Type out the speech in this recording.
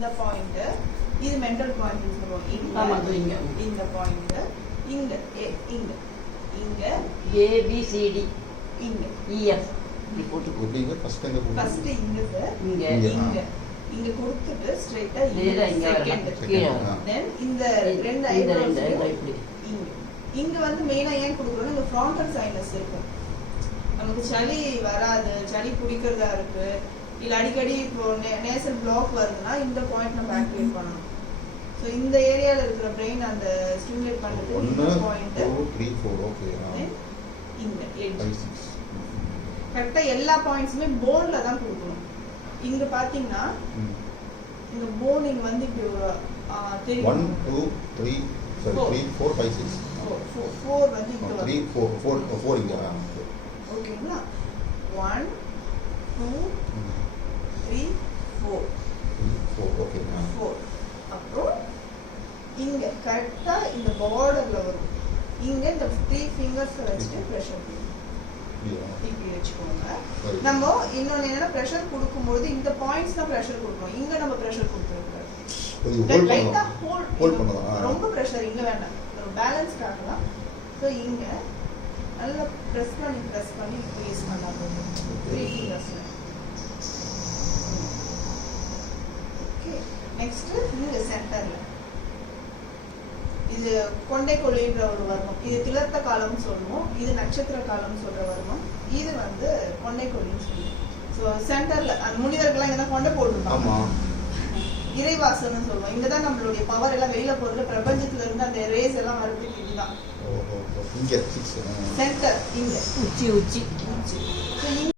இந்த பாயிண்ட் இது mental point சொல்லுவோம். இந்த பாயிண்ட் இங்க இங்க இங்க ABCD இங்க EF இப்படி போட்டு எப்படிங்க ஃபர்ஸ்ட் எங்க போடுங்க ஃபர்ஸ்ட் இங்க சார் இங்க இங்க கொடுத்துட்டு ஸ்ட்ரைட்டா இங்க செகண்ட் தென் இந்த ரெண்டு ஐப்ரோஸ் இப்படி இங்க வந்து மெயினா ஏன் கொடுக்குறோம் இங்க ஃப்ராண்டல் சைனஸ் இருக்கும். நமக்கு சளி வராது, சளி பிடிக்கிறதா இருக்கு, இல்ல அடிக்கடி இப்போ நேசல் பிளாக் வருதுன்னா இந்த பாயிண்ட் நம்ம ஆக்டிவேட் பண்ணணும். ஸோ இந்த ஏரியால இருக்கிற பிரெயின் அந்த ஸ்டிமுலேட் பண்றது இந்த பாயிண்ட் 2 3 4 ஓகே இந்த எட்ஜ் 5 6 கரெக்டா எல்லா பாயிண்ட்ஸுமே போன்ல தான் கொடுக்கணும். இங்க பாத்தீங்கன்னா இந்த போன் இங்க வந்து இப்படி ஒரு தெரியும் 1 2 3 sorry 3 4 5 6 4 வந்து இங்க 3 4 4 இங்க ஓகேங்களா 1 2 3 4 ஓகே 4 அப்புறம் இங்க கரெக்டா இந்த பார்டர்ல வரும். இங்க இந்த 3 ஃபிங்கர்ஸ் வச்சுட்டு பிரஷர் இப்படி வச்சுக்கோங்க. நம்ம இன்னொன்னு என்னன்னா பிரஷர் கொடுக்கும்போது இந்த பாயிண்ட்ஸ் தான் பிரஷர் கொடுக்கணும். இங்க நம்ம பிரஷர் கொடுத்துருக்கோம். ரொம்ப பிரஷர் இங்க வேண்டாம், ஒரு பேலன்ஸ்க்காக தான். ஸோ இங்க நல்லா ப்ரெஸ் பண்ணி யூஸ் பண்ணலாம். 3 ஃபிங்கர்ஸ்ல ஓகே. நெக்ஸ்ட் இங்க சென்டர்ல இது கொண்டை கொள்ளைன்ற ஒரு வர்மம், இது திலர்த்த காலம்னு சொல்லுவோம், இது நட்சத்திர காலம் சொல்ற வர்மம், இது வந்து கொண்டை கொள்ளின்னு சொல்லுவோம். ஸோ சென்டர்ல அந்த முனிவர்கள்லாம் இங்கே தான் கொண்டை போட்டுருப்பாங்க. இறைவாசல்னு சொல்லுவோம். இங்கதான் நம்மளுடைய பவர் எல்லாம் வெளியில போறது, பிரபஞ்சத்துல இருந்து அந்த ரேஸ் எல்லாம் வர்றதுக்கு இதுதான் சென்டர். இங்க உச்சி